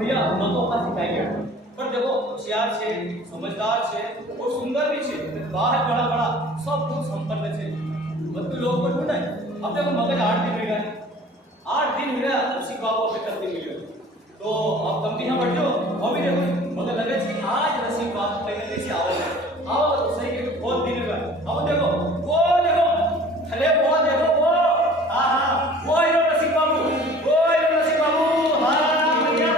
भैया हमको का सिखाई गया पर देखो होशियार छे समझदार छे और सुंदर भी छे बाहर बड़ा बड़ा सब कुछ संपन्न छे બધું लोग को ढूंढे अब देखो मगर 8 दिन हो गए 8 दिन हो गया रसिक बाबू अभी तक नहीं मिले तो अब तुम भी यहाँ बैठ जाओ अभी देखो मगर लगे कि आज रसिक बाबू पहले कैसे आओ तो सही के बहुत दिन हो गए अब देखो अरे वो देखो वो हाँ वो हीरो रसिक बाबू हाँ क्या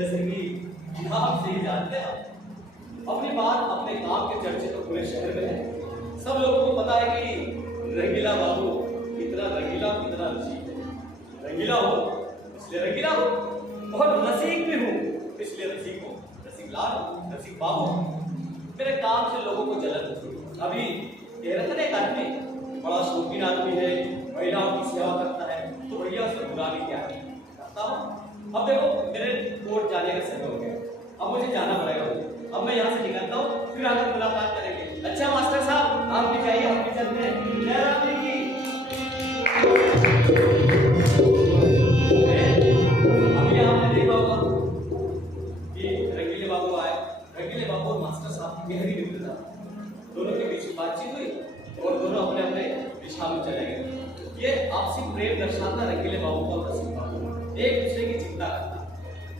जैसे कि आप से ही जानते हैं अपनी बात अपने काम के चर्चे तो पूरे शहर में है सब लोगों को पता है कि रंगीला बाबू कितना रंगीला कितना रसिक रंगीला हो इसलिए रंगीला हो और रसिक भी हूँ इसलिए रसिक हो रसिक लाल रसिक बाबू मेरे काम से लोगों को जलन होती अभी कह रहे थे ना एक आदमी बड़ा शौकीन आदमी है महिलाओं की सेवा करता है तो भैया उससे बुरा भी क्या करता हूँ अब देखो मेरे कोर्ट जाने का समय हो गया अब मुझे जाना पड़ेगा अब मैं यहाँ से निकलता हूँ फिर आकर मुलाकात करेंगे अच्छा मास्टर साहब आप भी जाइए हम भी चलते हैं जय राम जी की अभी आपने देखा होगा कि रंगीले बाबू आए रंगीले बाबू और मास्टर साहब की गहरी मित्रता दोनों के बीच बातचीत हुई और दोनों अपने अपने दिशा में चले गए ये आपसी प्रेम दर्शाता रंगीले बाबू का रसिक बाबू एक दूसरे की चिंता करता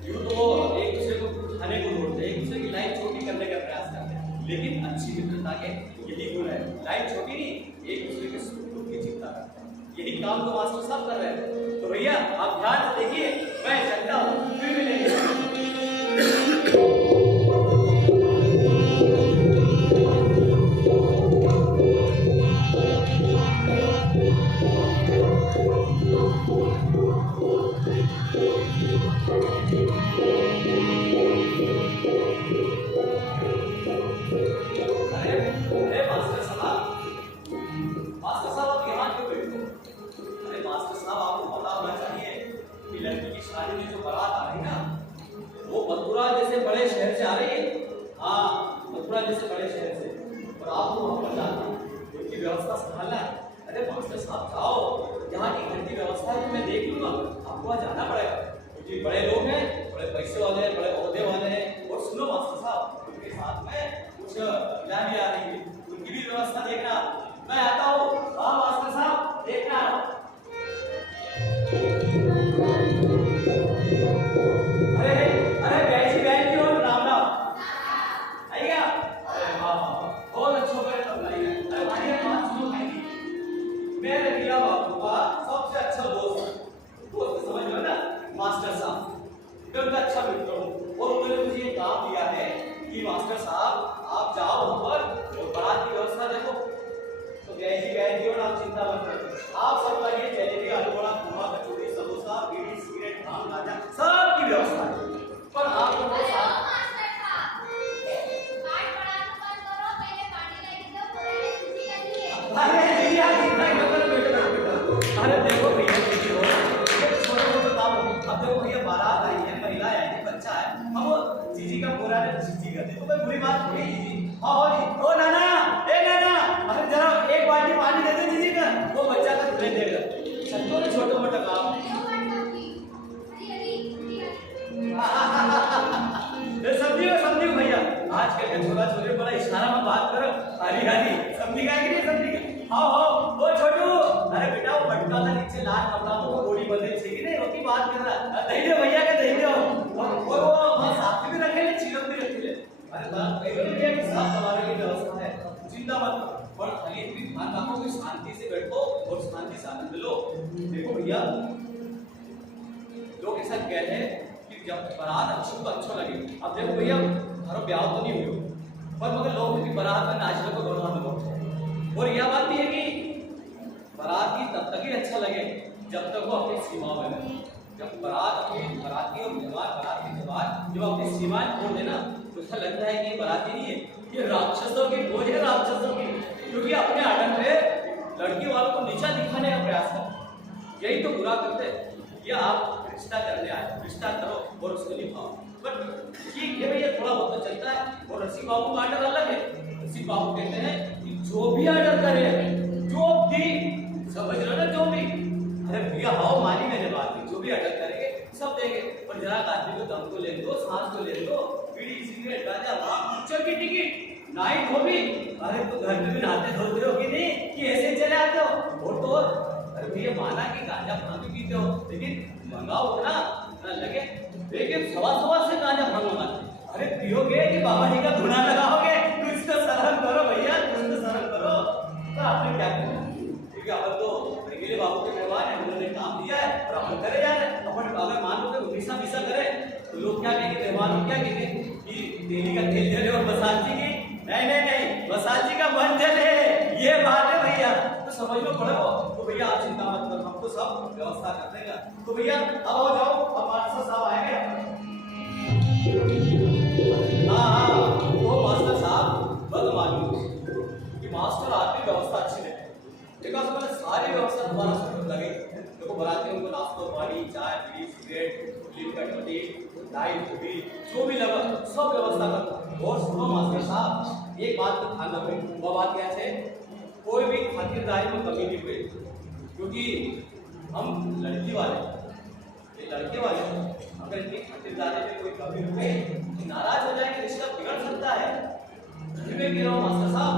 यूं तो वो एक दूसरे को खाने को ढूंढते एक दूसरे की लाइफ छोटी करने का प्रयास करते हैं लेकिन अच्छी मित्रता के यही गुण है लाइफ छोटी नहीं एक दूसरे के सुख दुख की चिंता करते हैं यही काम तो मास्टर साहब कर रहे हैं तो भैया आप ध्यान से देखिए मैं चलता हूँ फिर मिलेंगे बड़े लोग हैं बड़े पैसे वाले हैं बड़े ओहदे वाले हैं और सुनो मास्टर साहब उनके साथ में कुछ मिला भी आ रही है उनकी भी व्यवस्था देखना मैं आता हूँ हाँ मास्टर साहब देखना अरे अरे बैठ जी और राम राम आइएगा अरे वाह बहुत अच्छा करे तब लाइए अरे भाई बात सुनो भाई मैं रंगीला बाबू का सबसे अच्छा दोस्त समझ लो ना मास्टर साहब मैं उनका अच्छा मित्र हूँ और उन्होंने मुझे ये काम दिया है कि मास्टर साहब आप जाओ वहाँ पर और बारात की व्यवस्था देखो तो गए जी और आप चिंता मत करो आप सब लाइए जलेबी आलू बड़ा कुआ कचौड़ी समोसा बीड़ी सिगरेट पान गांजा सब की व्यवस्था है पर आप लोगों के साथ अरे देखो भैया भैया बारात आई है महिला आई है बच्चा है अब वो जीजी का पूरा जीजी करते तो कोई बुरी बात थोड़ी जीजी हाँ जी ओ नाना ए नाना अरे जरा एक बाल्टी पानी दे दे जीजी का वो बच्चा का ले देगा सच्चो ने छोटे मोटे काम समझी भैया आजकल के छोरा छोरे बड़ा इशारा में बात करो हाली हाली समझी गए कि नहीं समझी गए हाँ ओ छोटू अरे बेटा वो भटका था नीचे लाल कपड़ा को गोली बंदे छे कि नहीं रोटी बात कर रहा दही दे भैया के दही दे और वो साथ भी रखे ले चिलम भी रखे ले अरे बात कहीं नहीं है साथ हमारे की व्यवस्था है चिंता मत करो और खाली इतनी ध्यान रखो कि शांति से बैठो और शांति से आनंद लो देखो भैया लोग ऐसा कहते हैं कि जब बारात अच्छी तो अच्छा लगे अब देखो भैया हमारा ब्याह तो नहीं हुआ पर मगर लोग की बारात में नाचने को दोनों अनुभव है और यह बात भी है कि बारात की तब तक ही अच्छा लगे जब तक वो अपनी सीमाओं में रहे जब बाराती और बारात के जवान जब अपनी सीमाएं छोड़ देना तो ऐसा लगता है कि ये बाराती नहीं है ये राक्षसों की बोझ है राक्षसों की क्योंकि अपने आडम पे लड़की वालों को नीचा दिखाने का प्रयास करते, यही तो बुरा करते हैं। या आप रिश्ता करने आए, रिश्ता करो और उसको निभाओ। बट ठीक है भैया, थोड़ा बहुत तो चलता है। और रसिक बाबू का आर्डर अलग है। रसिक बाबू कहते हैं कि जो भी आर्डर करे, जो भी, समझ रहे हो ना, जो भी। अरे भैया हाओ, मानी मैंने बात की, जो भी आर्डर करेंगे सब देंगे, पर जरा आदमी को दम को ले दो, सांस को ले दो, बीड़ी सिगरेट गांजा भांग पिक्चर की टिकट नाइट हो भी। अरे तो घर में भी नहाते धोते हो कि नहीं, कि ऐसे चले आते हो? और तो अरे भैया माना कि गांजा भांग भी पीते हो, लेकिन मंगाओ ना लगे, लेकिन सवा से गांजा भांग मंगाते। अरे पियोगे कि बाबा जी का धुना लगाओगे? कुछ तो शर्म करो भैया, कुछ तो शर्म करो। तो आपने क्या किया? ठीक है, अब तो रंगीले बाबू के मेहमान है, उन्होंने काम दिया है और अपन करे जा रहे हैं। अपन अगर मान लो कि मिसा करे तो लोग क्या कहेंगे, मेहमान क्या कहेंगे कि तेली का तेल जले और बसात जी की नहीं, बसात जी का मन जले, ये बात है भैया। तो समझ लो पड़ो। तो भैया आप चिंता मत करो, हम तो सब व्यवस्था कर देंगे। तो भैया अब हो जाओ, अब मास्टर साहब आएंगे। हाँ, तो मास्टर साहब बस मालूम कि मास्टर आपकी व्यवस्था अच्छी नहीं, बिकॉज मैंने सारी व्यवस्था तुम्हारा सब लगे। देखो बरातियों को नाश्ता पानी, चाय बीड़ी सिगरेट, कटवटी, लाइट भी, जो भी लगा सब व्यवस्था करता। और सुनो मास्टर साहब, एक बात तो ध्यान रखो, वो बात क्या है, कोई भी खातिरदारी में कमी नहीं हुई, क्योंकि हम लड़की वाले, ये लड़के वाले, अगर इनकी खातिरदारी में कोई कमी हुई तो नाराज हो जाएंगे, रिश्ता बिगड़ सकता है। मैं कह रहा हूँ मास्टर साहब,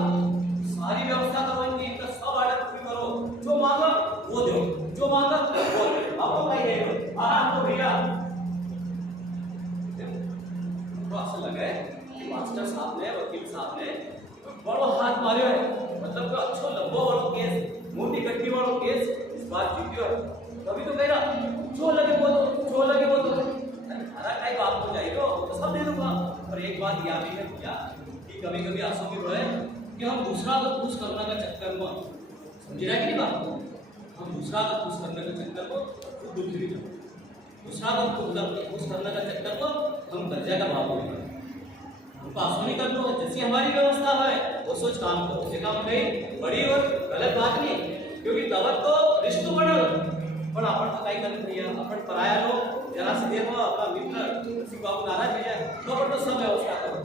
सारी व्यवस्था करो इनकी, इनका सब ऑर्डर पूरी करो, जो मांगा वो दो, जो मांगा वो दो। आपको कहीं नहीं आराम को भैया। तो ऐसा लगे कि मास्टर साहब ने, वकील साहब ने बड़ो हाथ मारे है, मतलब कि अच्छो लंबो वालों केस, मोटी गट्टी वालों केस इस बार जीतियो है। तभी तो कह रहा जो लगे वो दो, जो लगे वो दो। हरा टाइप आपको चाहिए तो सब दे दूंगा। पर एक बात याद ही है भैया कि कभी कभी आंसू भी बढ़े कि हम दूसरा को खुश करने का चक्कर में, समझ रहा है कि नहीं बात को, हम दूसरा को खुश करने के चक्कर को खुद दुख नहीं करते, दूसरा को खुश करने का चक्कर को हम दर्जा का भाव नहीं करते। हमको आंसू नहीं कर दो, जैसी हमारी व्यवस्था है वो सोच काम करो, ये काम कहीं बड़ी और गलत बात नहीं, क्योंकि तब तो रिश्तो बनो। पर अपन तो कहीं कर भैया, अपन पराया लोग जरा से देखो अपना मित्र रसिक बाबू नाराज हो जाए तो अपन तो सब व्यवस्था करो।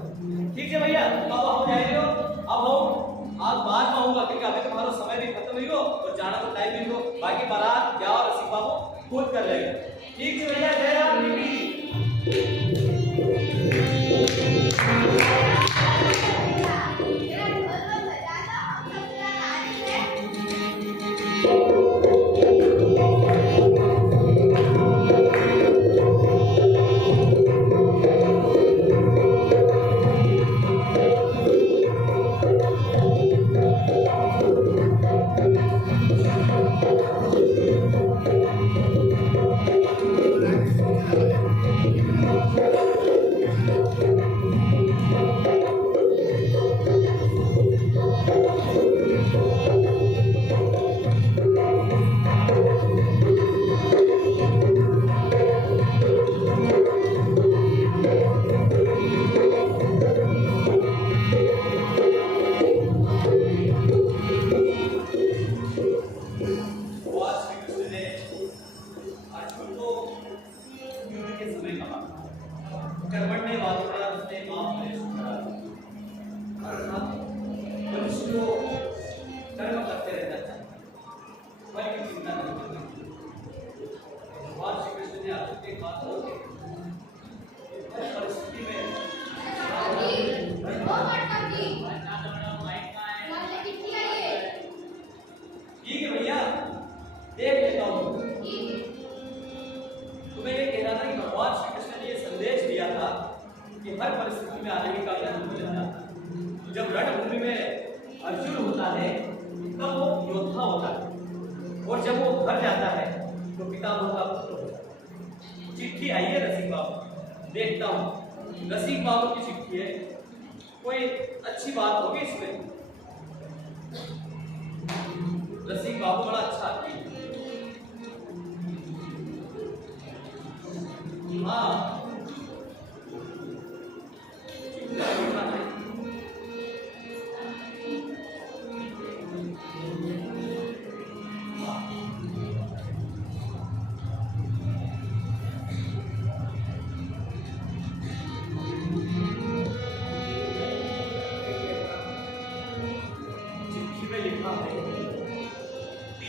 ठीक है भैया, अब हो जाएंगे, अब हम आज बाद में होगा, क्योंकि अभी तुम्हारा समय भी खत्म नहीं हो और जाना तो टाइम नहीं हो। बाकी बारात क्या और रसिक बाबू खुद कर लेगा। ठीक है भैया, जय राम जी। हर परिस्थिति में आने का ज्ञान हो जाता है। जब रणभूमि में अर्जुन होता है तब वो योद्धा होता है, और जब वो घर जाता है तो पितामह का पुत्र होता है। चिट्ठी आई है रसिक बाबू, देखता हूँ रसिक बाबू की चिट्ठी है, कोई अच्छी बात होगी इसमें। रसिक बाबू बड़ा अच्छा आदमी, हाँ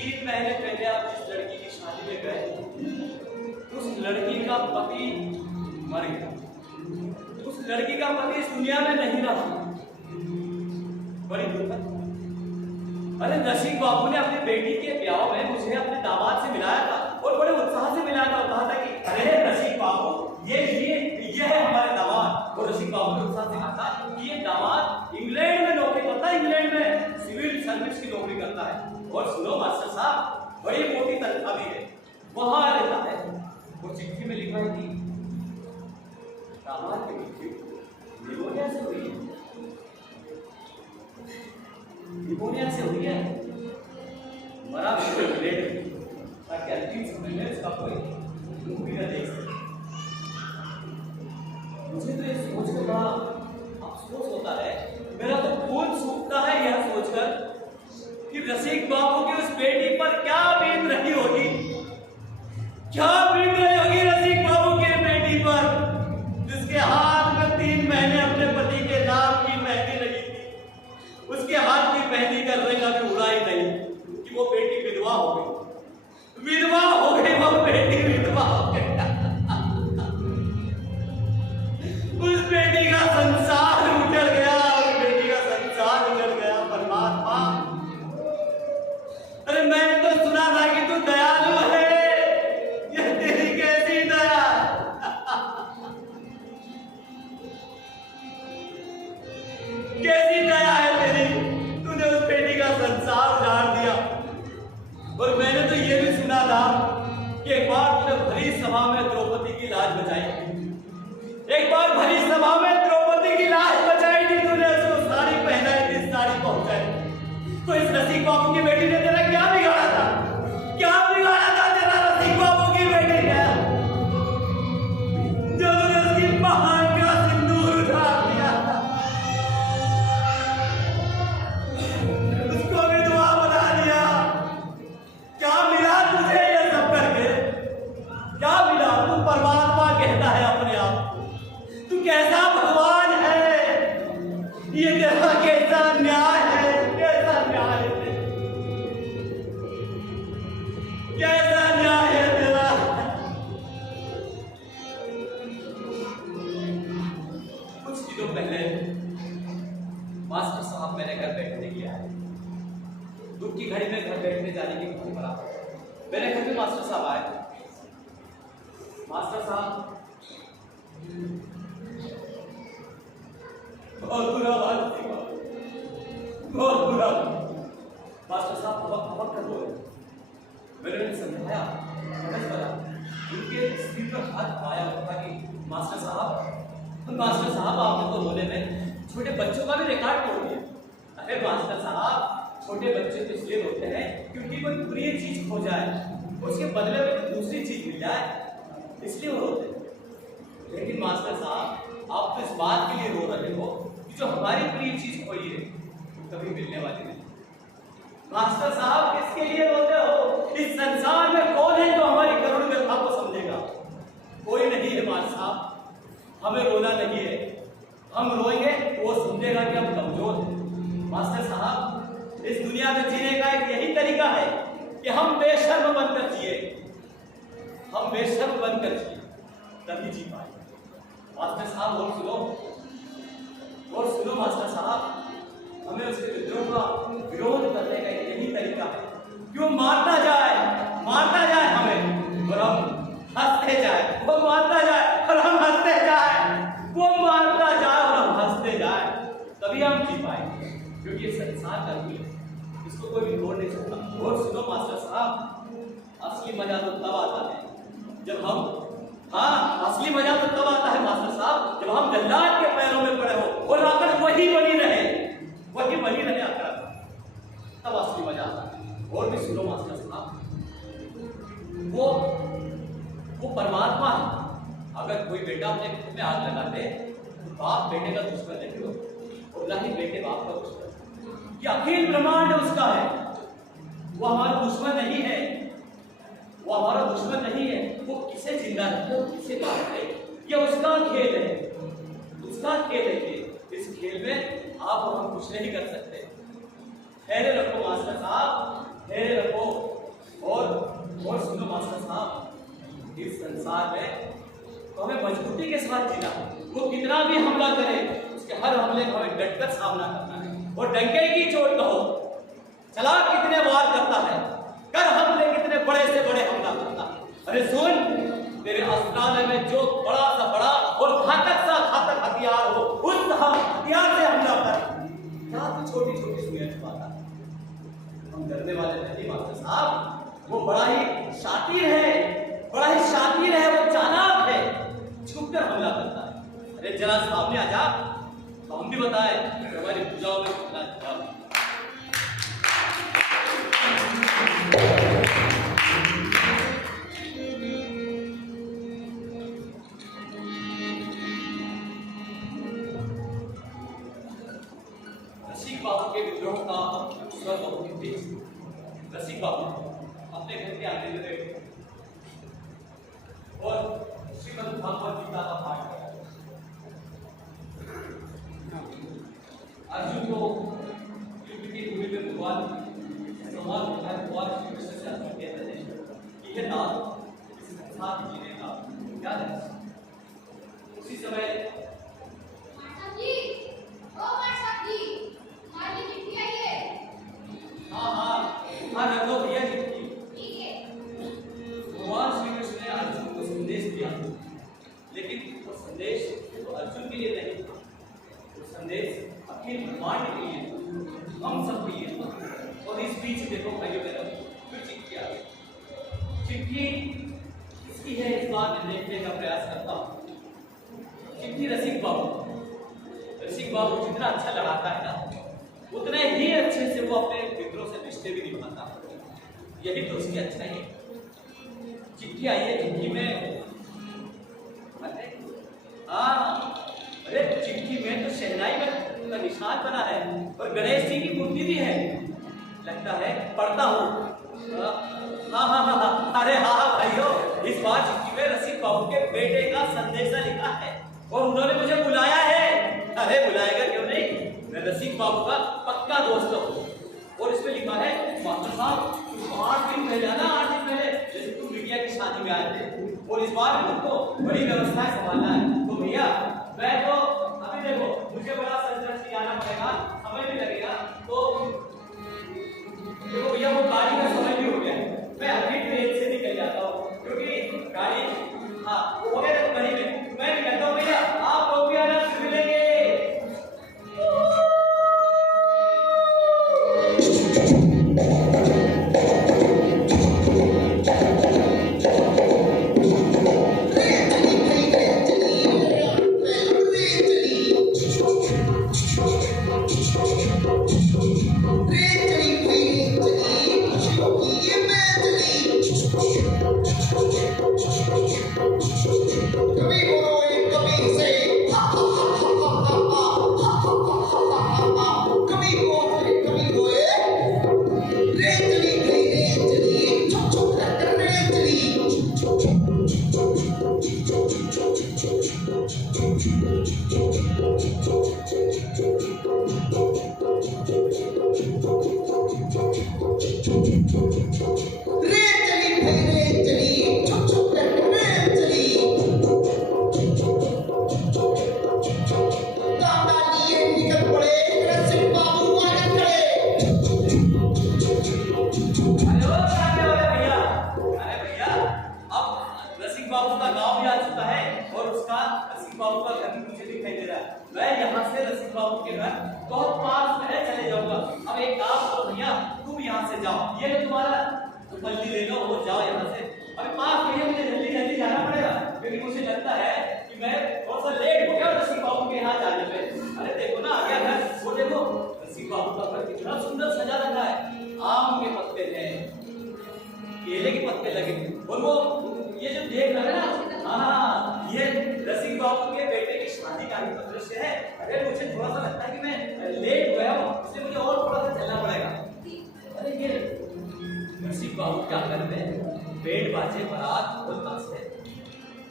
3 महीने पहले आप जिस लड़की की शादी में गए, उस लड़की का पति मर गया। उस लड़की का पति इस दुनिया में नहीं रहा। बड़ी दुखद। अरे रसिक बाबू ने अपनी बेटी के ब्याह में मुझे अपने दामाद से मिलाया था और बड़े उत्साह से मिलाया था। कहा था कि अरे रसिक बाबू ये है हमारे दामाद। और रसिक बाबू ने उत्साह से कहा था कि ये दामाद इंग्लैंड में नौकरी करता है, इंग्लैंड में सिविल सर्विस की नौकरी करता है। और सुनो मास्टर साहब, बड़ी मोटी तनख्वाह भी है, वहां रहता है। और चिट्ठी में लिखा है कि दामाद की मृत्यु निमोनिया से हुई है। निमोनिया से हुई है, मरा इंग्लैंड ताकि अंतिम समय में इसका कोई मूवी न देख सके। मुझे तो ये सोचकर बड़ा अफसोस होता है, मेरा तो खून सूखता है यह सोचकर कि रसिक बाबू की उस बेटी पर क्या बीत रही होगी, क्या बीत रही होगी रसिक बाबू की बेटी पर, जिसके हाथ में 3 महीने अपने पति के नाम की मेहंदी लगी थी। उसके हाथ की मेहंदी का रंग अभी उड़ा ही नहीं कि वो बेटी विधवा हो गई। विधवा हो गई वो बेटी, विधवा हो गई। उस बेटी का संसार उजड़ गया, उस बेटी का संसार उजड़ गया। परमात्मा, अरे मैंने तो सुना था कि तू दयालु है, ये तेरी कैसी दया, कैसी दया है तेरी, तूने उस बेटी का संसार उजाड़ दिया। और मैंने तो ये भी सुना था कि एक बार तूने भरी सभा में द्रौपदी की लाज बचाई। एक बार भरी सभा में द्रौपदी की लाज बचाई थी तूने, उसको साड़ी पहनाई थी, साड़ी पहुंचाई। तो इस रसिक बाबू की बेटी ने तेरा क्या बिगाड़ा था, क्या बिगाड़ा था तेरा रसिक बाबू की बेटी ने, जो तूने उसकी बहन का सिंदूर उठाड़ दिया, उसको विधवा बना दिया। क्या मिला तुझे ये सब करके, क्या मिला? तू परमात्मा कहता है अपने आप को, तू कैसा भगवान है, ये तेरा कैसा न्याय है, कैसा न्याय है, कैसा न्याय है तेरा। कुछ दिनों पहले मास्टर साहब मेरे घर बैठने के आए। दुख की घड़ी में घर बैठने जाने की खूब पड़ा। मेरे घर में मास्टर साहब आए। मास्टर साहब बहुत बुरा बात थी, बहुत बुरा। मास्टर साहब बहुत कर बोले। मैंने उन्हें समझाया, समझ पाया। उनके सिर पर हाथ आया था कि मास्टर साहब आपने तो रोने में छोटे बच्चों का भी रिकॉर्ड तोड़ दिया। अरे मास्टर साहब, छोटे बच्चे तो इसलिए रोते हैं क्योंकि कोई बुरी चीज खो जाए, उसके बदले में दूसरी चीज मिल जाए, इसलिए वो रोते हैं। लेकिन मास्टर साहब, आप तो इस बात के लिए रो रहे हो कि जो हमारी प्रिय चीज खोई है कभी मिलने वाली नहीं। मास्टर साहब, किसके लिए रोते हो? इस संसार में कौन है जो हमारी करुण व्यथा को समझेगा? कोई नहीं है मास्टर साहब। हमें रोना नहीं है, हम रोएंगे वो समझेगा कि हम कमजोर हैं। मास्टर साहब, इस दुनिया में जीने का एक यही तरीका है कि हम बेशर्म बनकर जिए, हम बेशर्म बनकर जिए, तभी जी पाए। मास्टर साहब और सुनो मास्टर साहब, हमें उसके विद्रोह का विरोध करने का यही तरीका है कि वो मारता जाए हमें और हम हंसते जाए, वो मारता जाए और हम हंसते जाए, वो मारता जाए और हम हंसते जाए, तभी हम जी पाएंगे। क्योंकि ये संसार का रूल है, इसको कोई भी तोड़ नहीं सकता। और सुनो मास्टर साहब, असली मजा तो तब आता है जब हम असली मजा तो तब आता है मास्टर साहब, जब हम जल्लाद के पैरों में पड़े हो और आकर वही बनी रहे आकर, तब असली मजा आता है। और भी सुनो मास्टर साहब, वो परमात्मा है। अगर कोई बेटा अपने खुद में आग लगा दे तो बाप बेटे का दुश्मन नहीं हो, और ना ही बेटे बाप का दुश्मन। ये अखिल ब्रह्मांड उसका है, वो हमारा दुश्मन नहीं है, वो हमारा दुश्मन नहीं है। वो किसे जिंदा रखे, किसे मार दे, ये उसका खेल है, उसका खेल है। इस खेल में आप और हम कुछ नहीं कर सकते। ठहरे रखो मास्टर साहब, ठहरे रखो। तो हमें मजबूती के साथ जीना है। वो कितना भी हमला करे, उसके हर हमले का हमें डटकर सामना करना है। और डंके की चोट कहो, चालाक कितने वार करता है, कर हमले कितने बड़े से बड़े हमला करता है। अरे सुन, तेरे अस्पताल में जो बड़ा सा बड़ा और घातक हथियार हो, उस हथियार से हमला कर। क्या तू छोटी छोटी सुनिया छुपाता है? हम डरने वाले नहीं मास्टर साहब, वो बड़ा ही शातिर है, वो चालाक है, छुपकर हमला करता है। अरे जरा सामने आ जा, तो हम भी बताए हमारी पूजाओं में कितना जवाब। रसिक बाबू के विद्रोह का स्वर बहुत ही तेज। रसिक बाबू अपने घर के आगे में बैठे और श्रीमद् भागवत गीता का पाठ कर रहे। अर्जुन को युद्ध की भूमि में भगवान श्री कृष्ण से अर्जुन कहते हैं कि यह नाथ इस संसार में जीने का क्या है। उसी समय हाँ रख दो भैया जी। भगवान श्री कृष्ण ने अर्जुन को संदेश दिया, लेकिन वो संदेश तो अर्जुन के लिए नहीं था, वो संदेश अखिल ब्रह्मांड के लिए, हम सब के लिए था। और इस बीच देखो भाइयों बहनों, फिर चिट्ठी आ गई। चिट्ठी किसकी है इस बार मैं देखने का प्रयास करता हूँ। चिट्ठी रसिक बाबू जितना अच्छा लड़ाता है ना, उतने ही अच्छे से वो अपने मित्रों से रिश्ते भी निभाता है। यही तो उसकी अच्छाई है। चिट्ठी आई है, चिट्ठी में अरे चिट्ठी में तो शहनाई में का निशान बना है और गणेश जी की मूर्ति भी है। लगता है पढ़ता हूँ। हाँ अरे हाँ भाइयों, इस बार चिट्ठी में रसिक बाबू के बेटे का संदेशा लिखा है और उन्होंने मुझे बुलाया है। अरे बुलाएगा क्यों नहीं, मैं रसिक बाबू का पक्का दोस्त हूँ। और इसमें लिखा है, मास्टर साहब 8 दिन पहले आना, 8 दिन पहले जैसे तुम मीडिया की शादी में आए थे, और इस बार मुझको बड़ी व्यवस्थाएं संभालना है। तो भैया मैं तो अभी देखो मुझे बड़ा सच जाना पड़ेगा, समय भी लगेगा। तो देखो भैया वो गाड़ी का समय भी हो गया है, मैं अभी ट्रेन से निकल जाता हूँ क्योंकि गाड़ी हो गया तो कहीं में मैं निकलता हूँ। भैया आप लोग भी आना, फिर मिलेंगे।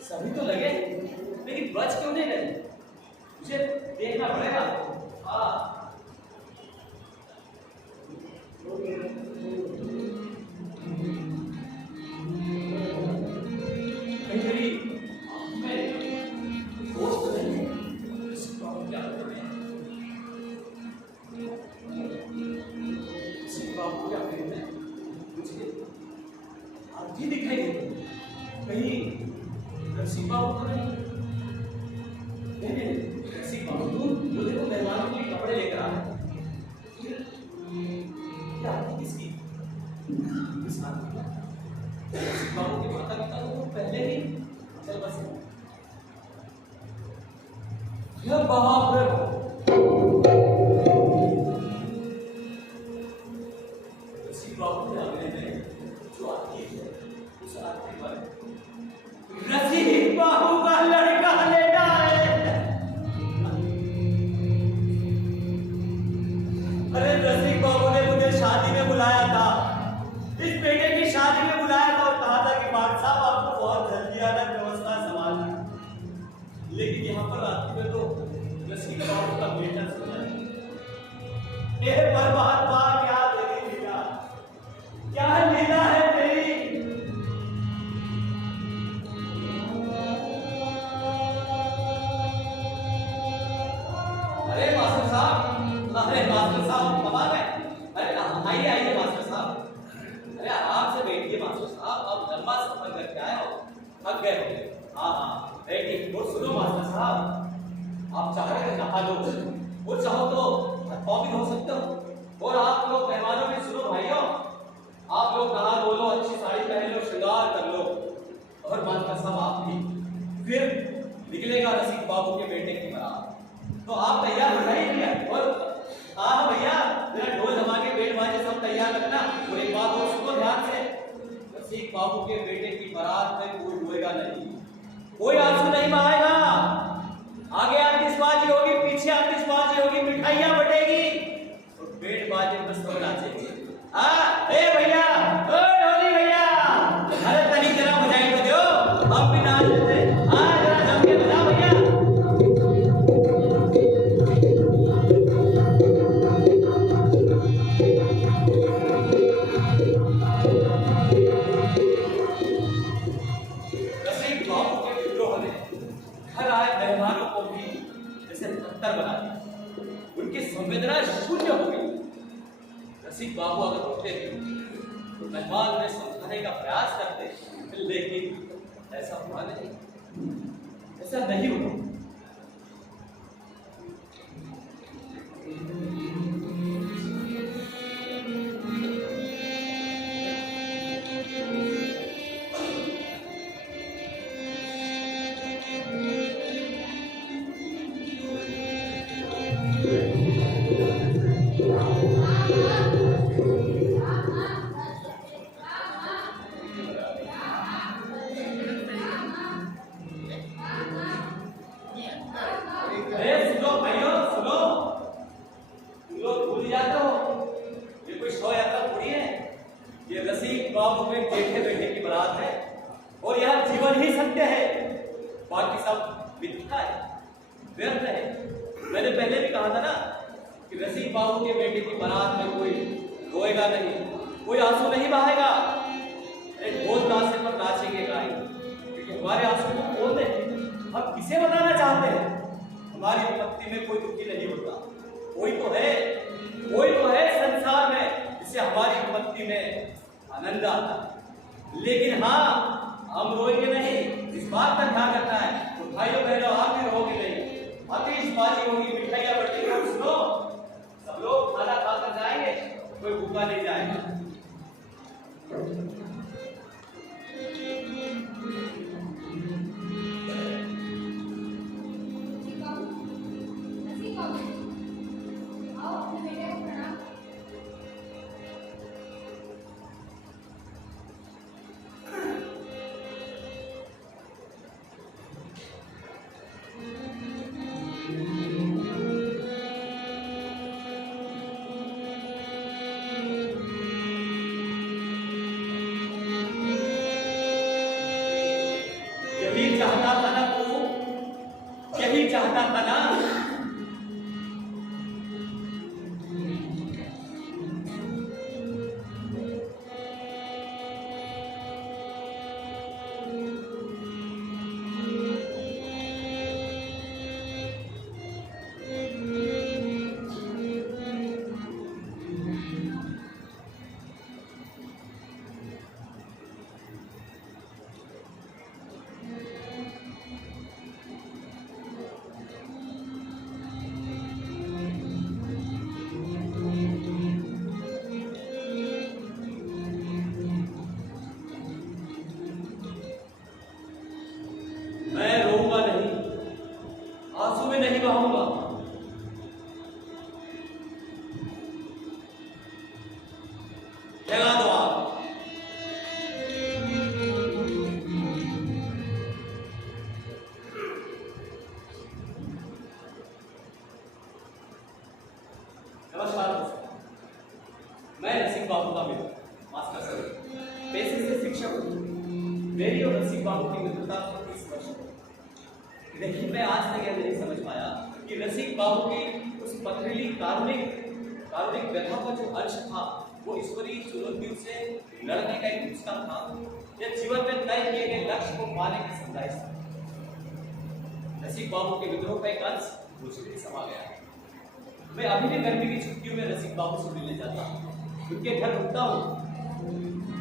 सभी तो लगे, लेकिन बच क्यों नहीं रहे? मुझे देखना पड़ेगा। कहीं मेरी बाबू के माता पिता तो पहले ही चल बसे। यह बाप रे बाबू के आगे में जो आती है उस आती पर रसिक बाबू का लड़का लेटा है। अरे रसिक बाबू ने मुझे शादी में बुलाया था, इस बेटे की शादी में बुलाया था और कहा था कि मान साहब आपको बहुत जल्दी आना, व्यवस्था संभालना। लेकिन यहाँ पर आती में तो रसिक बाबू का बेटा सुना है। बर्बाद बात क्या तेरी लीला, क्या लीला है तेरी। अरे मास्टर साहब कब आ गए? अरे आइए आइए मास्टर साहब, अरे आराम से बैठिए मास्टर साहब, आप लंबा सफर करके आए हो, थक गए हो। हाँ बैठिए। और सुनो मास्टर साहब, आप चाहो तो नहा लो, वो चाहो तो हाथ भी धो सकते हो। और आप लोग मेहमानों में सुनो भाइयों, आप लोग नहा धो लो, अच्छी साड़ी पहन लो, श्रृंगार कर लो। और मास्टर साहब आप भी, फिर निकलेगा रसिक बाबू के बेटे की बारात, तो आप तैयार हो जाइए। और हाँ भैया, जरा ढोल धमा के बेट बाजे सब तैयार रखना। और एक बात और सुनो ध्यान से, रसिक बाबू के बेटे की बारात में कोई रोएगा नहीं, कोई आंसू नहीं बहाएगा। आगे आतिशबाजी होगी, पीछे आतिशबाजी होगी, मिठाइयां बटेगी और बेट बाजे में सब नाचेंगे। ए भैया, ओ ढोली भैया, अरे तनी जरा बजाई तो दो, हम भी नाच लेते। जरा जम के बजा भैया। रसिक बाबू के विद्रोह ने घर आए मेहमानों को भी जैसे पत्थर बना दिया, उनकी संवेदना शून्य हो गई। रसिक बाबू अगर होते थे तो मेहमान उन्हें समझाने का प्रयास करते, लेकिन ऐसा हुआ नहीं, ऐसा नहीं हुआ। बाबू के जेठे बेटे की बारात है और यह जीवन ही सत्य है, बाकी सब मिथ्या है, व्यर्थ है। मैंने पहले भी कहा था ना कि रसिक बाबू के बेटे की बारात में कोई रोएगा नहीं, कोई आंसू नहीं बहाएगा। ढोल नाचे पर नाचेंगे गाएंगे, क्योंकि हमारे आंसू को खोल दे। हम किसे बताना चाहते हैं हमारी विपत्ति में कोई दुखी नहीं होता। कोई तो है संसार में जिससे हमारी विपत्ति में आनंद आता है। लेकिन हाँ, हम रोएंगे नहीं, इस बात का ध्यान रखना है। तो भाइयों बहनों, आप भी रोगे नहीं, आतिशबाजी होगी, मिठाइयां बटेंगी। सुनो, सब लोग खाना खाकर जाएंगे, कोई भूखा नहीं जाएगा। यही चाहता था ना तू, यही चाहता था ना। शब्द मेरी और रसिक बाबू की मित्रता को 30 वर्ष हो, लेकिन मैं आज तक यह नहीं समझ पाया कि रसिक बाबू की उस पथरीली कारुणिक व्यथा का जो अंश था वो ईश्वरीय चुनौतियों से लड़ने का एक नुस्खा था या जीवन में तय किए गए लक्ष्य को पाने की समझाइश था। रसिक बाबू के विद्रोह का एक अंश मुझे भी समा गया। मैं अभी भी गर्मी की छुट्टियों में रसिक बाबू से मिलने जाता हूँ, उनके घर रुकता हूँ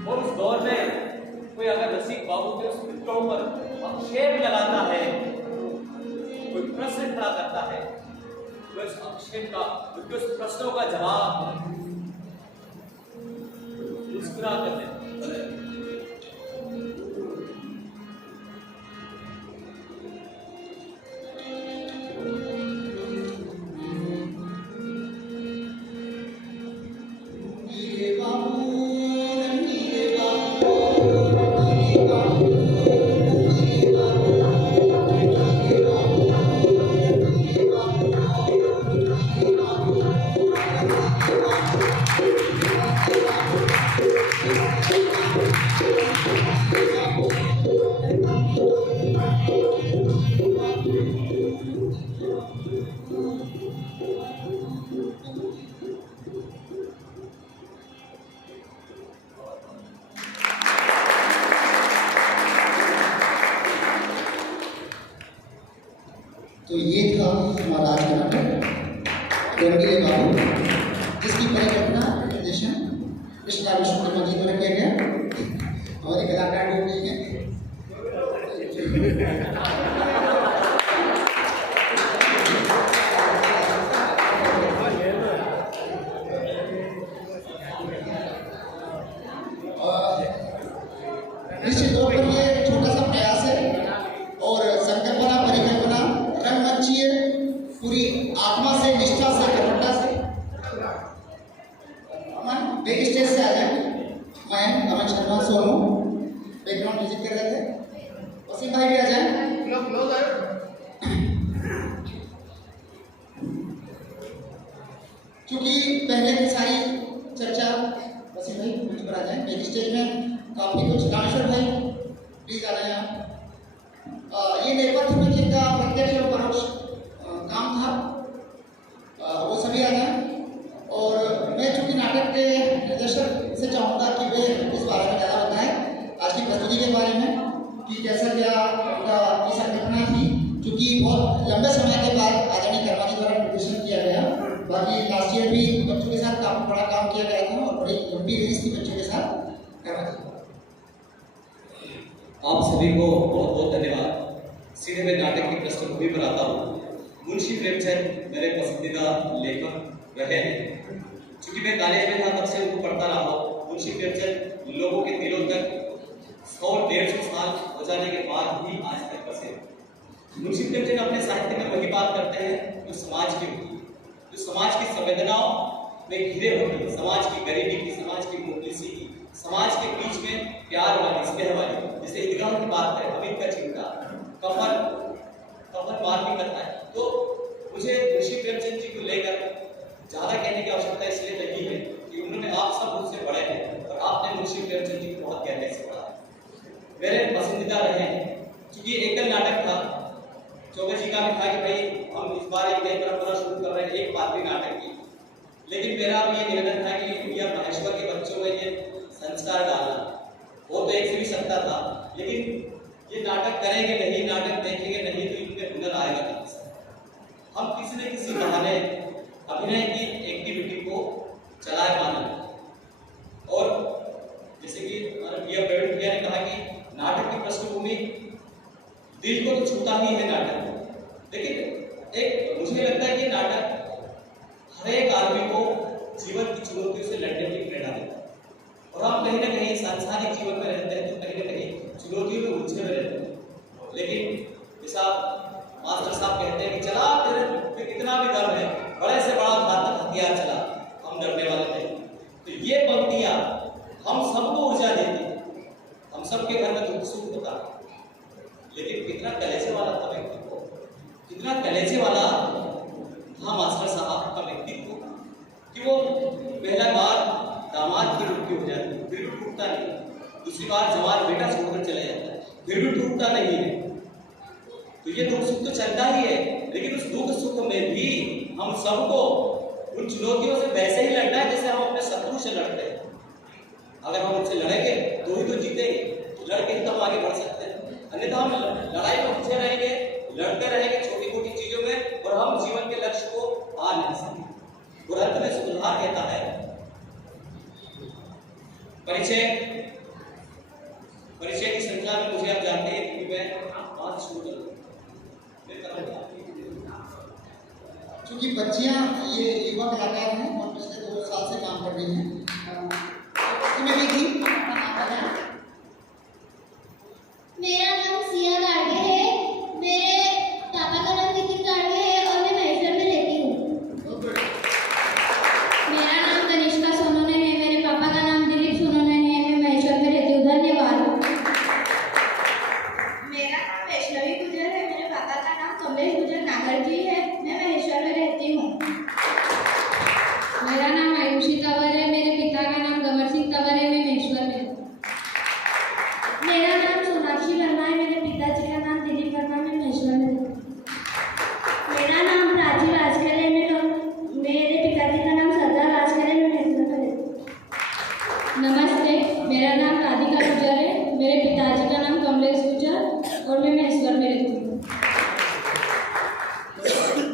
और उस दौर में कोई अगर रसिक बाबू के उस विद्रोह पर आक्षेप लगाता है, कोई प्रश्न खड़ा करता है, तो उस आक्षेप का, उस प्रश्नों का जवाब मुस्कुरा कर देता। तो ये था हमारा आज का नाटक रंगीले बाबू, जिसकी परिकल्पना निर्देशन कृष्णा विष्णु जी द्वारा किया गया। हमारे कलाकार लोग नहीं हैं। निश्चित तौर पर ये छोटा सा प्रयास है और संकल्पना परिकल्पना रंगमंचीय पूरी आत्मा से, निष्ठा से, करुणा से। अमन बैक स्टेज से आ जाए। मैं अमन शर्मा सोनू बैकग्राउंड म्यूजिक कर रहे थे। वसीम भाई भी आ जाए। क्योंकि पहले की सारी चर्चा, वसीम भाई मंच पर आ जाए। बैक स्टेज में काफी कुछ दानेश्वर भाई प्लीज आ जाए आप। ये नेपथ्य में जिनका प्रत्यक्ष और परोक्ष काम था वो सभी आ जाए। और मैं चूंकि नाटक के निर्देशक से चाहूँगा कि वे इस बारे में ज़्यादा बताएं, आज की प्रस्तुति के बारे में कि कैसा क्या उनका ये संकल्पना थी, क्योंकि बहुत लंबे समय के बाद आदरणीय कर्मा जी द्वारा निर्देशन किया गया। बाकी लास्ट ईयर भी बच्चों के साथ काफी बड़ा काम किया गया था और बड़ी लंबी रिलीज थी बच्चों के साथ करवा थी। आप सभी को बहुत बहुत धन्यवाद। सीधे मैं नाटक की पृष्ठभूमि पर आता हूँ। मुंशी प्रेमचंद मेरे पसंदीदा लेखक रहे हैं। चूंकि मैं कॉलेज में था तब से उनको पढ़ता रहा हूँ। मुंशी प्रेमचंद लोगों के दिलों तक 100-150 साल हो जाने के बाद भी आज तक बसे। मुंशी प्रेमचंद अपने साहित्य में वही बात करते हैं जो समाज की होती है, जो समाज की संवेदनाओं में घिरे होती है, समाज की गरीबी की, समाज की मुफलिसी की, समाज के बीच में प्यार वाली, स्नेह वाली। जैसे ईदगाह की बात करें, अमित का चिंता, कफन मार की कथा है। तो मुझे मुंशी प्रेमचंद जी को लेकर ज्यादा कहने की आवश्यकता इसलिए नहीं है कि उन्होंने, आप सब मुझसे बड़े हैं और आपने मुंशी प्रेमचंद जी को बहुत गहराई से पढ़ा है। मेरे पसंदीदा रहे हैं क्योंकि एकल नाटक था। चौबे जी का भी था कि भाई हम इस बार एक नई परंपरा शुरू कर रहे हैं, एक पात्री नाटक की। लेकिन मेरा ये निवेदन था कि यह महेश्वर के बच्चों में ये संस्कार डालना, वो तो एक से भी सकता था, लेकिन ये नाटक करेंगे नहीं, नाटक देखेंगे नहीं तो इनमें हुनर आएगा नहीं। हम किसी न किसी बहाने अभिनय की एक्टिविटी को चलाए माने। और जैसे कि हमारे प्रवीण भैया ने कहा कि नाटक की पृष्ठभूमि दिल को तो छूता ही है नाटक, लेकिन एक मुझे लगता है कि नाटक हर एक आदमी को जीवन की चुनौतियों से लड़ने की प्रेरणा देता है। और हम कहीं ना कहीं सांसारिक जीवन में रहते हैं तो कहीं ना कहीं चुनौतियों में उलझे हुए रहते हैं। लेकिन जैसा मास्टर साहब कहते हैं कि चला तेरे कितना भी दम है, बड़े से बड़ा घातक हथियार चला, हम डरने वाले नहीं। तो ये पंक्तियां हम सबको ऊर्जा देती है। हम सबके घर में दुख सुख होता है, लेकिन कितना कलेजे वाला था व्यक्तित्व, कितना कलेजे वाला था मास्टर साहब का व्यक्तित्व कि वो पहला बार दामाद की मृत्यु हो जाती, दिल टूटता नहीं। दूसरी बार जवान बेटा छोड़कर चले जाता है, फिर भी टूटता नहीं है। तो ये दुख सुख तो चलता ही है, लेकिन उस दुख सुख में भी हम सबको उन चुनौतियों से वैसे ही लड़ना है जैसे हम अपने शत्रु से लड़ते हैं। अगर हम उनसे लड़ेंगे तो ही तो जीतेंगे, लड़के ही तो हम आगे बढ़ सकते हैं। अन्यथा हम लड़ाई में उलझे रहेंगे, लड़ते रहेंगे छोटी मोटी चीजों में, और हम जीवन के लक्ष्य को पा नहीं सकेंगे। और अंत में सुधार कहता है परिचय की श्रृंखला में मुझे आप जानते हैं कि मैं आज शुरू करूंगा। क्योंकि बच्चियां ये युवा कलाकार हैं और पिछले 2 साल से काम कर रही हैं। तुम्हें भी थी मेरा नाम सिया गाड़गे है, मेरे पापा का नाम नितिन गाड़गे है और मैं महेश्वर में रहती हूँ। मेरा नाम कनिष्का सोनोने है, मेरे पापा का नाम दिलीप सोनोने है, मैं महेश्वर में रहती हूँ। धन्यवाद। मेरा नाम वैष्णवी गुजर है, मेरे पापा का नाम कमलेश गुजर नागरजी है, मैं महेश्वर में रहती हूँ। मेरा नाम आयुषी तंवर है, मेरे पिता का नाम गमर सिंह तंवर है, मैं महेश्वर में हूँ। मेरा नाम सोनाक्षी वर्मा है, मेरे पिताजी का नाम दिलीप वर्मा, मैं महेश्वर में हूँ। मेरा नाम प्राची वाजकर है, मेरे पिताजी का नाम सरदार वाजकर है, मैं महेश्वर में हूँ। नमस्ते, मेरा नाम राधिका गुजर है, मेरे पिताजी का नाम कमलेश गुजर और मैं महेश्वर में रहती हूँ।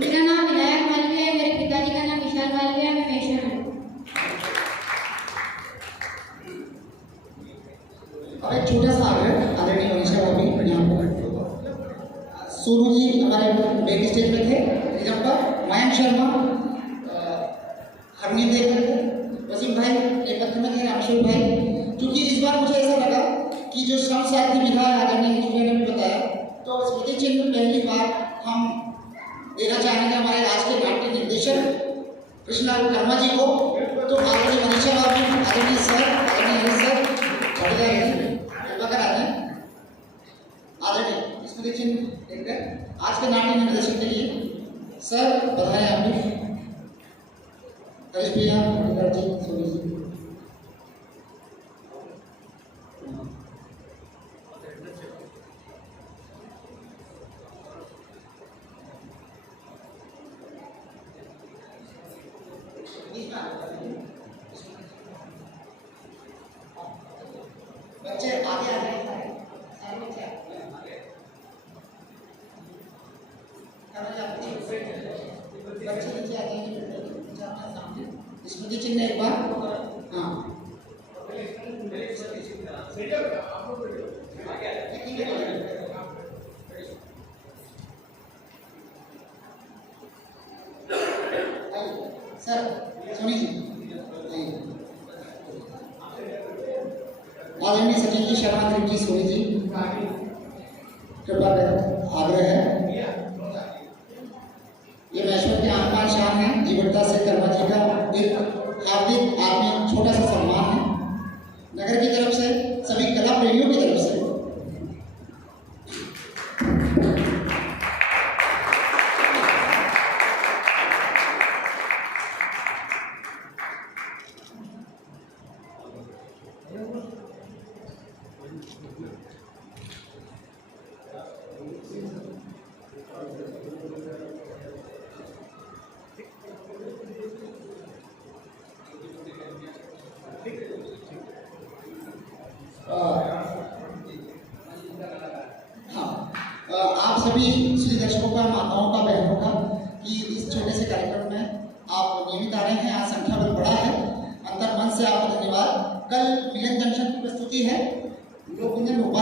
मेरा नाम विनायक मालवीय है, मेरे पिताजी का नाम विशाल मालवीय है, मैं महेश्वर में हूँ। अब एक छोटा सा आग्रह आदरणीय मनीषा भाभी यहाँ पर सोनू जी हमारे बैक स्टेज में थे, रिजम पर मयंक शर्मा हारमोनियम देख रहे थे, वसीम भाई नेपथ्य में थे, रामेश्वर भाई। क्योंकि इस बार मुझे ऐसा लगा कि जो श्रम साहित्य विधा आदरणीय इंजीनियर ने भी बताया, तो स्मृति चिन्ह पहली बार हम देना चाहेंगे हमारे आज के नाट्य निर्देशक कृष्णलाल कर्मा जी को। तो आदरणीय मनीषा भाभी, आदरणीय सर, आदरणीय हरीश सर आदरणीय स्मृति चिन्ह देखकर आज के नाट्य निर्देशन के लिए सर बधाई आपने। हरीश भैया, जी, सोनी जी। बच्चे आगे आ जाए, बच्चे नीचे आ जाएंगे, स्मृति चिन्ह एक बार। हाँ, सर सोनी जी आदरणीय सचिन जी, शर्मा जी, सोनी जी, कृपा आग्रह है। ये महेश्वर के आत्मा शान है, जीवनता से कर्मा जी का एक हार्दिक आत्मीय छोटा सा सम्मान है नगर की तरफ से, सभी कला प्रेमियों की तरफ से। आप सभी श्री दर्शकों का, माताओं का, बहनों का कि इस छोटे से कार्यक्रम में आप नियमित आ रहे हैं। आज संख्या बल बड़ा है, अंतर मन से आपको धन्यवाद। कल मिलन जंक्शन की प्रस्तुति है, लोक भोपाल।